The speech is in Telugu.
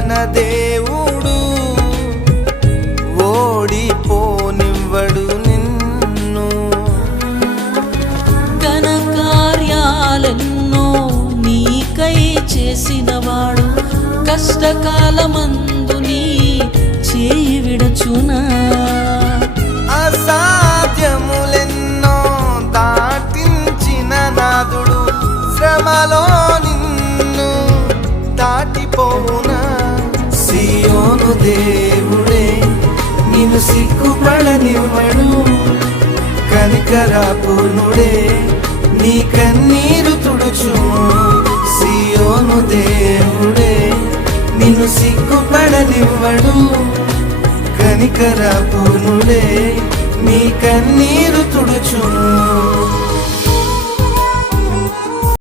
మన దేవుడు ఓడిపోనివ్వడు నిన్ను. ఘన కార్యాలెన్నో నీకై చేసినవాడు కష్టకాలమందు నీ చేయి విడచునా. అసాధ్యములెన్నో దాటించిన నాదుడు శ్రమలో నిన్ను దాటిపోవునా. సియోను దేవుడే నిన్ను సిగ్గుపడనివ్వడు, కనికరాపూర్ణుడే నీ కన్నీరు తుడుచును. సియోను దేవుడే నిన్ను సిగ్గుపడనివ్వడు, కనికరాపూర్ణుడే నీ కన్నీరు తుడుచును.